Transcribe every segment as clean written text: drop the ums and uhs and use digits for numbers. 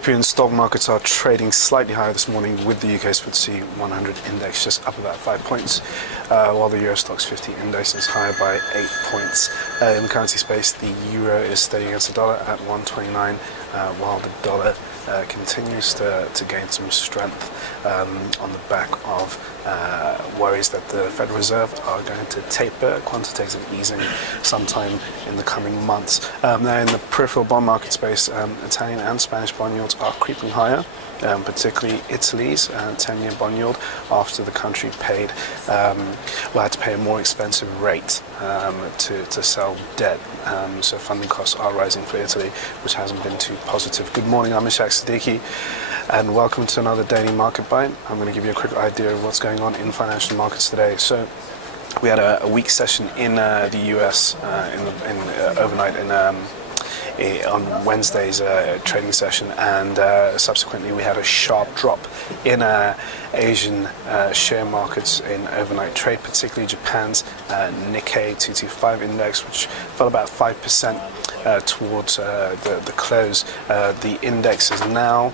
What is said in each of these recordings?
European stock markets are trading slightly higher this morning, with the UK's FTSE 100 index just up about 5 points, while the Euro Stoxx 50 index is higher by 8 points. In the currency space, the euro is steady against the dollar at 129, while the dollar continues to gain some strength on the back of worries that the Federal Reserve are going to taper quantitative easing sometime in the coming months. Now, in the peripheral bond market space, Italian and Spanish bond yields are creeping higher, particularly Italy's 10-year bond yield, after the country had to pay a more expensive rate to sell debt. So funding costs are rising for Italy, which hasn't been too positive. Good morning, I'm Ishaq Siddiqi, and welcome to another daily market bite. I'm going to give you a quick idea of what's going on in financial markets today. So we had a weak session in the US overnight on Wednesday's trading session, and subsequently we had a sharp drop in Asian share markets in overnight trade, particularly Japan's Nikkei 225 index, which fell about 5% towards the close. The index is now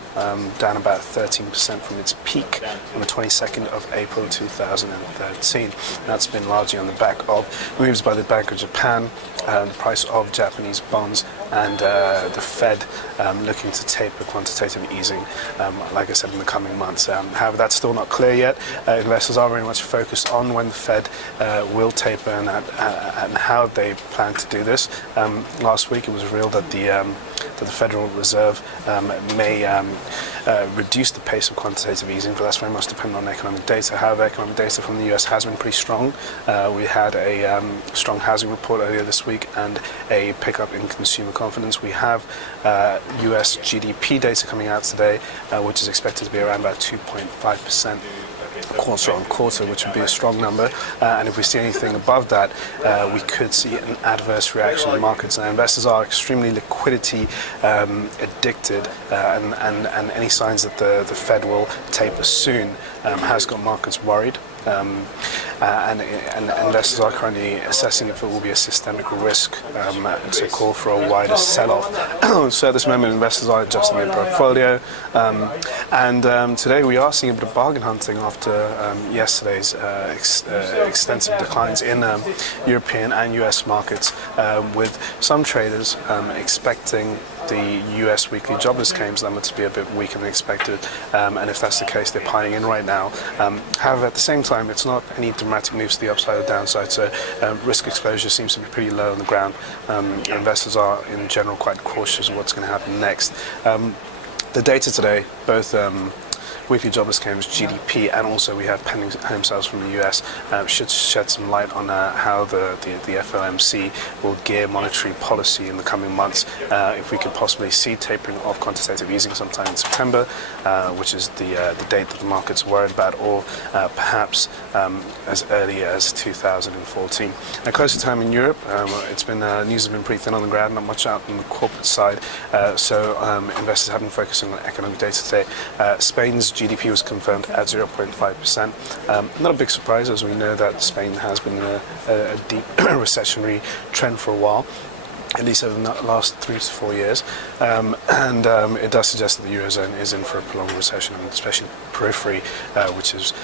down about 13% from its peak on the 22nd of April 2013. That's been largely on the back of moves by the Bank of Japan, the price of Japanese bonds, and the Fed looking to taper quantitative easing, like I said, in the coming months. However, that's still not clear yet. Investors are very much focused on when the Fed will taper and how they plan to do this. Last week it was revealed that the Federal Reserve may reduce the pace of quantitative easing, but that's very much dependent on economic data. However, economic data from the US has been pretty strong. We had a strong housing report earlier this week and a pickup in consumer confidence. We have US GDP data coming out today, which is expected to be around about 2.5%. quarter on quarter, which would be a strong number, and if we see anything above that, we could see an adverse reaction in markets. Now, investors are extremely liquidity addicted, and any signs that the Fed will taper soon has got markets worried. And investors are currently assessing if it will be a systemic risk to call for a wider sell-off. So at this moment, investors are adjusting their portfolio, and today we are seeing a bit of bargain hunting after yesterday's extensive declines in European and US markets, with some traders expecting the US weekly jobless claims number to be a bit weaker than expected, and if that's the case, they're piling in right now. However, at the same time, it's not any dramatic moves to the upside or downside, so risk exposure seems to be pretty low on the ground. Investors are in general quite cautious of what's going to happen next. The data today, both weekly jobless claims, GDP, and also we have pending home sales from the US, should shed some light on how the FOMC will gear monetary policy in the coming months. If we could possibly see tapering of quantitative easing sometime in September, which is the date that the markets are worried about, or perhaps as early as 2014. Now, closer to home in Europe, it's been news has been pretty thin on the ground, not much out on the corporate side, so investors have been focusing on economic data today. Spain's GDP was confirmed at 0.5%. Not a big surprise, as we know that Spain has been in a deep recessionary trend for a while, at least over the last 3 to 4 years, and it does suggest that the Eurozone is in for a prolonged recession, and especially periphery, which is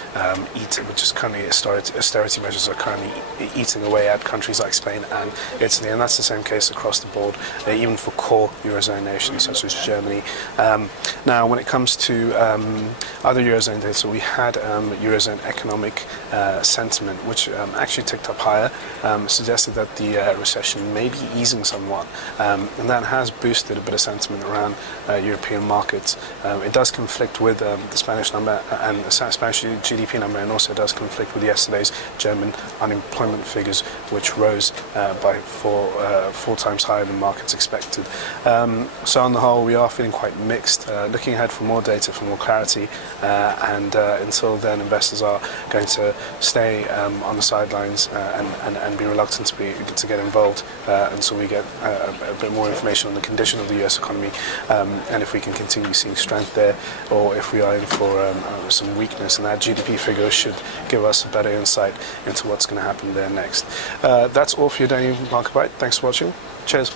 currently austerity measures are currently eating away at countries like Spain and Italy, and that's the same case across the board, even for core Eurozone nations such as Germany. Now, when it comes to other Eurozone data, we had Eurozone economic sentiment, which actually ticked up higher, suggested that the recession may be easing somewhat, and that has boosted a bit of sentiment around European markets. It does conflict with the Spanish number and the Spanish GDP number, and also does conflict with yesterday's German unemployment figures, which rose by four times higher than markets expected. So on the whole, we are feeling quite mixed. Looking ahead for more data, for more clarity, and until then, investors are going to stay on the sidelines and be reluctant to get involved until we get a bit more information on the condition of the US economy, and if we can continue seeing strength there, or if we are in for some weakness, and that GDP figure should give us a better insight into what's going to happen there next. That's all for your daily market bite. Thanks for watching. Cheers.